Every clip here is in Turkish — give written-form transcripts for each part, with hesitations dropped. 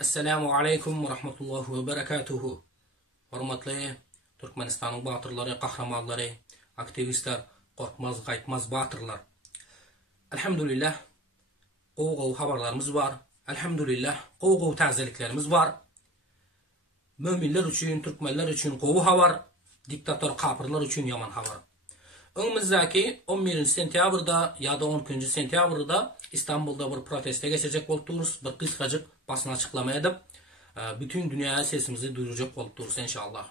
Assalamu alaikum wa rahmatullahi wa barakatuhu. Hormatly Türkmenistan'ın batırları, kahramanları, aktivistler, korkmaz, qaytmaz batırlar. Elhamdülillah, qoğu haberlarımız var. Elhamdülillah, qoğu tazeliklerimiz var. Müminler üçün, Türkmenler üçün qoğu haber, diktatör kapırlar üçün yaman haber. Önümüzdeki 11 sentyabrda ya da 12 sentyabrda İstanbul'da bir proteste geçecek bolturuz. Bir kıskacık basın açıklama edip bütün dünyaya sesimizi duyuracak bolturuz inşallah.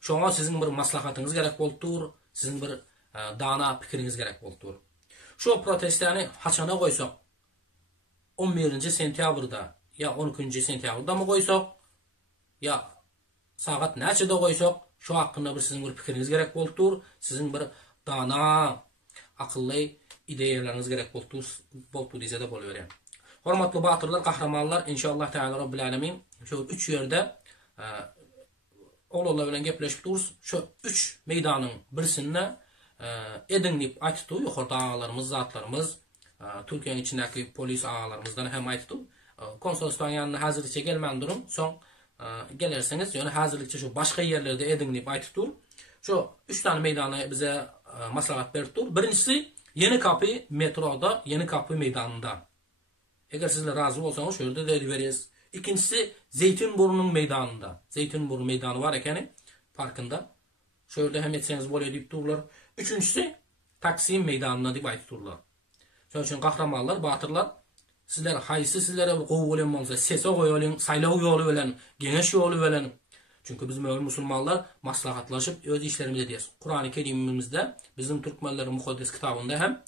Şoňa sizin bir maslahatınız gerek boltur, sizin bir dana fikriniz gerek boltur. Şu protestani haçana koysak 11 sentyabrda ya 12 sentyabrda mı koysak ya saat neçede koysak şu hakkında bir sizin bir fikriniz gerek boltur, sizin bir dana akıllı ideyalarınız gerek boltur diye de boluverem. Hormatly batırlar, kahramanlar, inşallah Teala Rabbil Alamin şu 3 yerde oğlanlar bilen gepleşip dururuz. Şu 3 meydanın birisinde edinlip aytıtı yukarıda ağalarımız, zatlarımız, Türkiye'nin içindeki polis ağalarımızdan hem aytıtı. Konsolosluğun yanına hazırlıkça gelmen durum. Son gelirseniz yani hazırlıkça şu başka yerlerde edinlip aytıtı. Şu 3 tane meydanı bize maslahat berip dur. Birincisi Yenikapı metroda, Yenikapı meydanında. Eğer sizler razı olsanız şöyle de veririz. İkincisi Zeytinburnu'nun meydanında. Zeytinburnu meydanı var ekeni parkında. Şöyle hem etseniz böyle deyip dururlar. Üçüncüsü Taksim meydanına deyip ayıp dururlar. Şöyle için kahramanlar, batırlar. Sizler haysi sizlere qoğu olan olsa sese koyalım, saylağı yolu veren, geniş yolu veren. Çünkü biz mümin Müslümanlar maslahatlaşıp öz işlerimize diyoruz. Kur'an-ı Kerim'imizde bizim Türkmenlerin mukaddes kitabında hem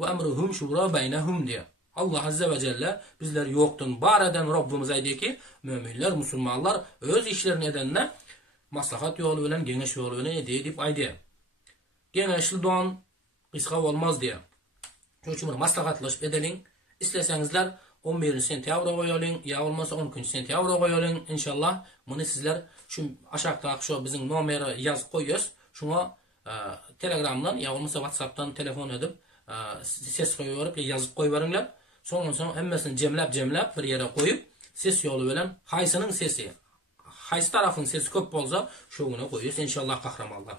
ve emruhum şura beynehum diyor. Allah Azze ve Celle bizler yoktun bar eden Rabbimiz aydiyor ki müminler, Müslümanlar öz işlerini edenle maslahat yolu veren, geniş yolu veren edip aydiyor. Genişli doğan kıska olmaz diyor. Çünkü maslahatlaşıp edelim. İstesenizler 11 sentyabra koyalım ya olmasa 12 sentyabra koyalım inşallah. Bunu sizler şu aşağıda şu bizim numara yazıp koyuyoruz. Şuna Telegram'dan ya olmasa WhatsApp'tan telefon edip ses koyup yazıp koyuveringler. Sonra hemmesini cemlep bir yere koyup ses yolu bilen haysının sesi. Haysi tarafın sesi köp bolsa şoğuna koyuyoruz inşallah kahramanlar.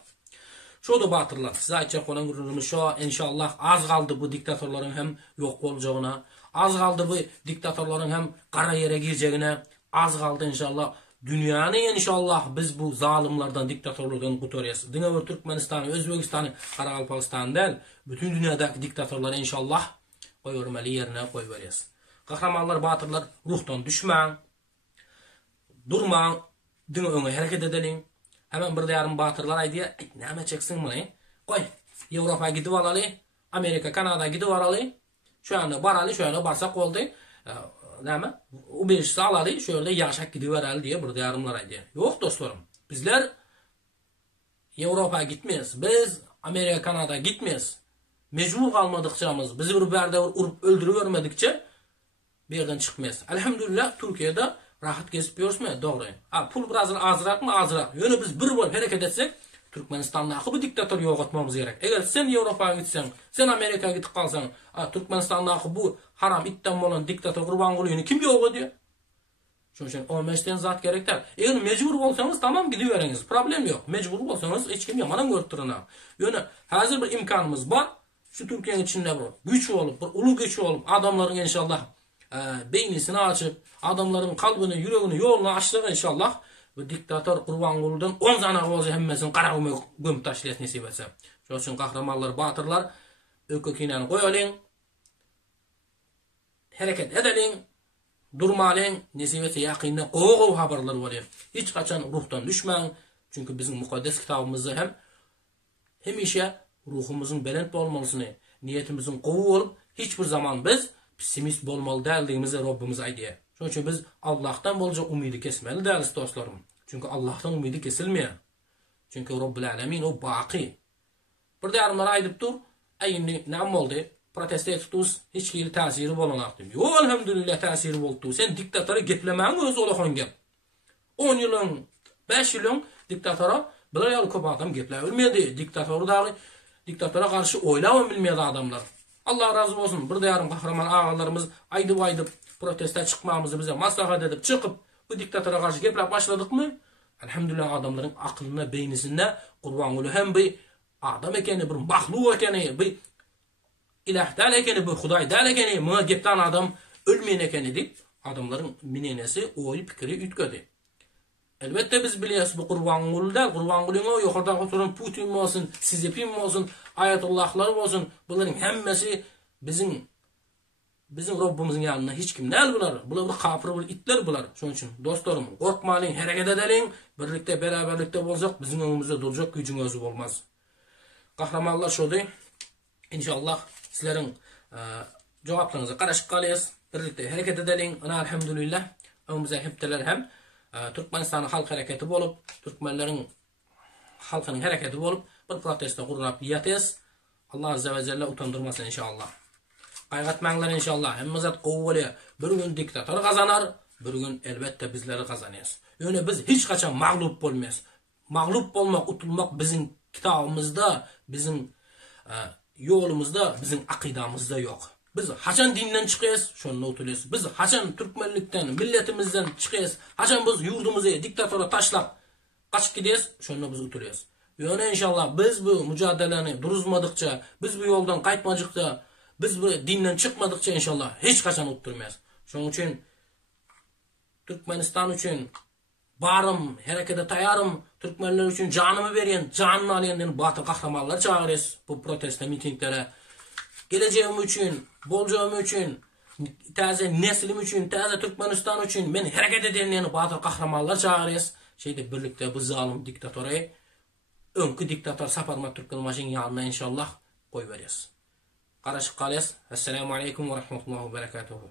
Şoda batırlar. Size aytacak olan gururumuz şu inşallah az kaldı bu diktatörlerin hem yok olacağına. Az kaldı bu diktatörlerin hem kara yere gireceğine. Az kaldı inşallah. Dünyanı inşallah biz bu zalimlerden, diktatörlerden kurtaracağız. Dünyaver Türkmenistan'ı, Özbekistan'ı, Karakalpakistan'ı değil, bütün dünyadaki diktatörleri inşallah koyvermeli yerine koyvereceğiz. Kahramanlar, batırlar, ruhtan düşmeyin. Durmayın. Dünyaya hareket edelim. Hemen bir yarım batırlar aydiye, ne çeksin bunu? Koy, Avrupa'ya gidip alalı, Amerika, Kanada gidip alalı. Şu anda baralı, şu anda barsak oldu. Näme? O birisi alalı, şöyle yaşak gidiverali diye burada yarımlar aydiye. Yok dostlarım. Bizler Avrupa'ya gitmeyiz. Biz Amerika, Kanada gitmeyiz. Mecbur kalmadıkçamız, bizi bir berde urup öldürüvermedikçe bir yerden çıkmayız. Elhamdülillah Türkiye'de rahat gezip yiyoruz mu? Doğru. Pul biraz azırak mı? Azırak. Yani biz bir bol hareket etsek Türkmenistan'da bu diktatör yok etmemiz gerek. Eğer sen Avrupa'ya gitsen, sen Amerika'ya gidip kalsan, Türkmenistan'da bu haram itten olan diktatör kurban kılığını kim yok ediyor? Çünkü o meşten zat gerekler. Eğer mecbur olsanız tamam gidiveriniz. Problem yok. Mecbur olsanız hiç kim yamanın görüntürüne. Yani hazır bir imkanımız var. Şu Türkiye'nin içinde bir güç olup, bir ulu güç olup adamların inşallah beynisini açıp, adamların kalbini, yüreğini, yolunu açtığı inşallah bu diktatör kurban kılığından 10 tane ağzı hemmesini karağımı gömüp taşlayıp nesip etse. Şu için kahramanlar, batırlar ökökinen koyalım, hareket edelim, durmalın, nesip etse yakında qoğu haberler var. Hiç kaçan ruhtan düşmeyin. Çünkü bizim mukaddes kitabımızda hem işe ruhumuzun belent olmalısını, niyetimizin qoğu olup, hiçbir zaman biz pessimist bolmalı değildiğimizi Rabbimiz aydiye. Şunun için biz Allah'tan bolca umidi kesmeli değerli dostlarım. Çünkü Allah'tan umidi kesilmiyor. Çünkü Rabbul Alemin o baki. Bir de yarımlar aydıp dur. Ayinni ne oldu? Protesto ettiğiniz hiç bir tasiri bolanak demiyor. O elhamdülillah tasiri oldu. Sen diktatörü geplemeğin öz olakon gep. 10 yılın, 5 yılın diktatöre bir yıl köp adam geplevermedi. Diktatöre karşı oylama bilmedi adamlar. Allah razı olsun. Bir de yarım kahraman ağalarımız aydıp proteste çıkmamızı bize maslahat edip çıkıp bu diktatora karşı geplep başladık mı? Elhamdülillah adamların aklına, beynisinde Gurbangulu hem bir adam ekeni, bir mahluk ekeni, bir ilah dal ekeni, bir Huday dal ekeni, mına gepten adam ölmeyen ekeni deyip adamların minenesi oy fikri ütkedi. Elbette biz biliyoruz bu Gurbangulu değil. Gurbangulu'nun o yukarıdan oturan Putin mi olsun, Xi Jinping mi olsun, Ayatullahlar olsun, bunların hemmesi bizim Rabbimizin yanına hiç kim değil bular. Bular bir kafir, bir itler bular. Şunun için dostlarım korkmayın, hareket edelim. Birlikte, beraberlikte olacak, bizim önümüzde duracak gücün özü olmaz. Kahramanlar şudu. İnşallah sizlerin cevaplarınızı karışık kalıyız. Birlikte hareket edelim. Ana elhamdülillah. Önümüze hepteler hem Türkmenistan'ın halk hareketi bolup, Türkmenlerin halkının hareketi bolup bir protesto kurup yatız. Allah azze ve celle utandırmasın inşallah. Qaygatmanglar inşallah. Hemmizat qowwali. Bir gün diktator kazanar, bir gün elbette bizleri kazanıyız. Yani biz hiç kaçan mağlup olmayız. Mağlup olmak, utulmak bizim kitabımızda, bizim yolumuzda, bizim akidamızda yok. Biz haçan dinden çıkıyız, şonunla utuluyoruz. Biz haçan Türkmenlikten, milletimizden çıkıyız. Haçan biz yurdumuzu diktatora taşlap kaçıp gidiyoruz, şonunla biz utuluyoruz. Yani inşallah biz bu mücadeleni duruzmadıkça, biz bu yoldan kaytmadıkça, biz bu dinden çıkmadıkça inşallah hiç kaçan utturmayız. Şunun için Türkmenistan için barım, harekete tayarım, Türkmenler için canımı verin, canını alayan batı kahramanlar çağırırız bu protesto mitinglere. Geleceğim için, bolcağım için, taze neslim için, taze Türkmenistan için ben hareket edenlerini batı kahramanlar çağırırız. Birlikte bu zalim diktatörü, önkü diktatör Saparma Türkmenimizin yanına inşallah koy veririz. Karışık kalıyız. Esselamu aleyküm ve rahmetullahi ve berekatuhu.